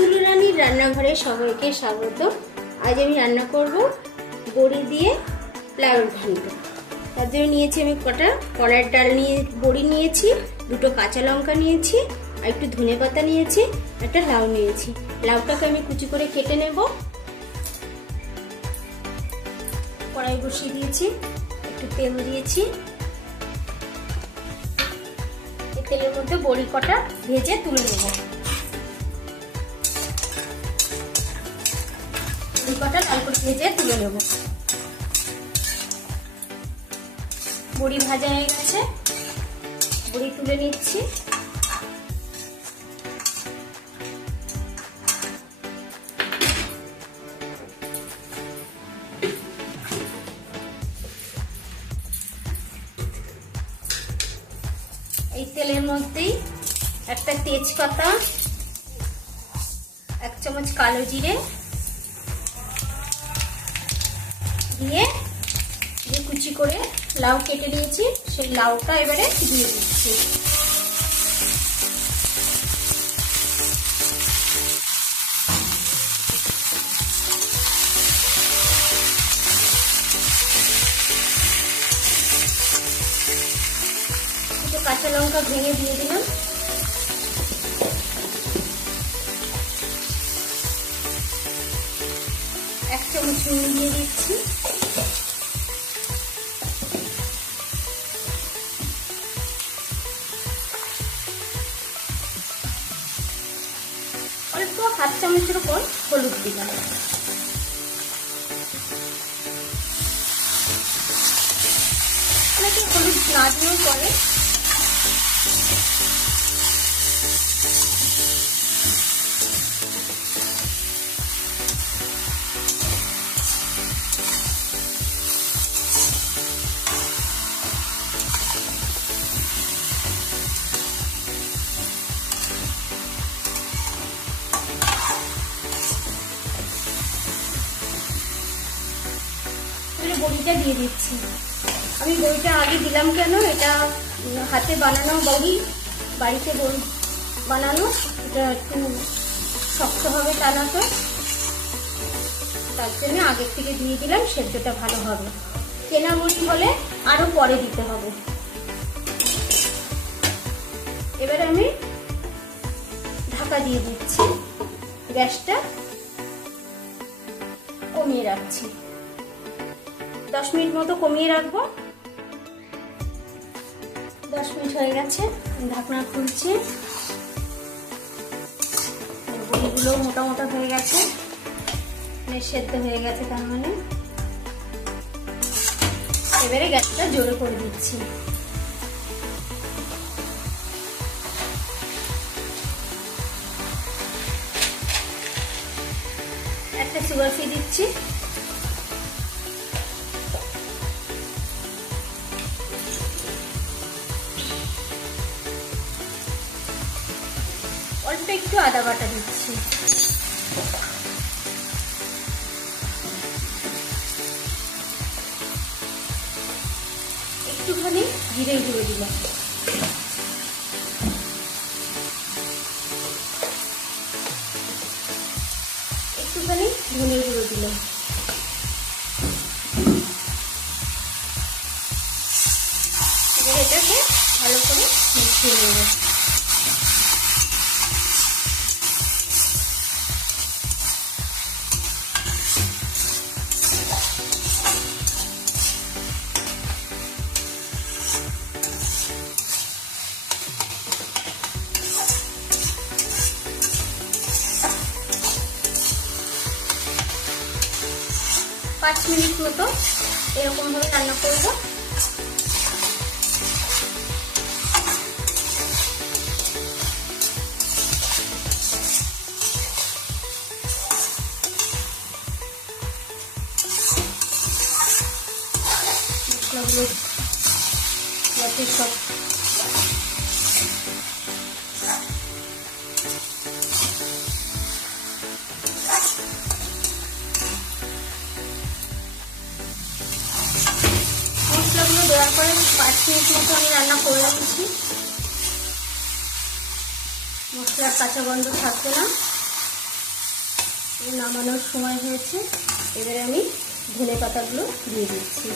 তুলু রানীর রান্নাঘরে সবাইকে স্বাগত। আজ আমি রান্না করব বড়ি দিয়ে লাউয়ের ঘন্ট। তার জন্য নিয়েছি আমি কটা কলার ডাল নিয়ে বড়ি নিয়েছি, দুটো কাঁচা লঙ্কা নিয়েছি, আর একটু ধনেপাতা নিয়েছি, একটা লাউ নিয়েছি। লাউটাকে আমি কুচি করে কেটে নেব। কড়াই বসিয়ে দিয়েছি, একটু তেল দিয়েছি। এই তেলের মধ্যে বড়ি কটা ভেজে তুলে নেব। কটা লাল করে ভেজে তুলে নেব। বড়ি ভাজা হয়ে গেছে, বড়ি তুলে নিচ্ছি। এই তেলের মধ্যেই একটা তেজপাতা, 1 চামচ কালো জিরে দিয়ে যে কুচি করে লাউ কেটে নিয়েছি সেই লাউটা এবারে দিয়ে দিচ্ছি। একটু কাঁচা লঙ্কা ভেঙে দিয়ে দিলাম। এক চামচ নুন দিয়ে দিচ্ছি। অল্প 1/2 চামচের উপর হলুদ দিলাম। অনেকে হলুদ না দিয়েও করে। বড়িটা দিয়ে দিচ্ছি। আমি বড়িটা আগে দিলাম কেন, এটা হাতে বানানো বড়ি, বাড়িতে বড়ি বানানো, এটা একটু শক্ত হবে টানাতে, তার জন্য আগের থেকে দিয়ে দিলাম, সেদ্ধটা ভালো হবে। কেনা বড়ি হলে আরো পরে দিতে হবে। এবার আমি ঢাকা দিয়ে দিচ্ছি, গ্যাসটা কমিয়ে রাখছি। 10 মিনিট মতো কমিয়ে রাখবো। 10 মিনিট হয়ে গেছে, ঢাকনা খুলছি। বড়িগুলো মোটা মোটা হয়ে গেছে, সেদ্ধ হয়ে গেছে, তার মানে এবারে গ্যাসটা জোরে করে দিচ্ছি। একটা সুগার ফ্রি দিচ্ছি। অল্প একটু আদা বাটা দিচ্ছি। একটুখানি জিরে গুঁড়ো দিলাম। একটুখানি ধনে গুঁড়ো দিলাম। এবার এটাকে ভালো করে মিশিয়ে নেব। পাঁচ মিনিট মতো এরকম ভাবে রান্না করব। মশলাগুলো যাতে সব দেওয়ার পরে 5 মিনিট মতো আমি রান্না করে নিচ্ছি। মশলার কাঁচা গন্ধ থাকবে না। নামানোর সময় হয়েছে। এবারে আমি ধনে পাতাগুলো দিয়ে দিচ্ছি।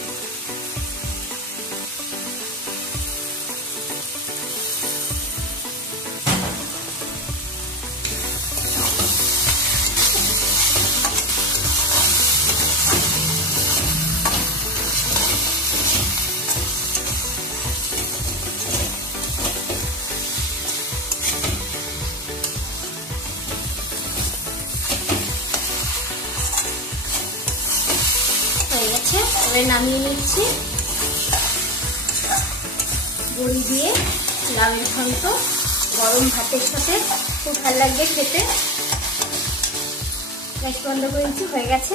হয়ে গেছে, এবার নামিয়ে নিচ্ছি। বড়ি দিয়ে লাউয়ের ঘন্ট গরম ভাতের সাথে খুব ভালো লাগবে খেতে। গ্যাস বন্ধ করে দিচ্ছি, হয়ে গেছে।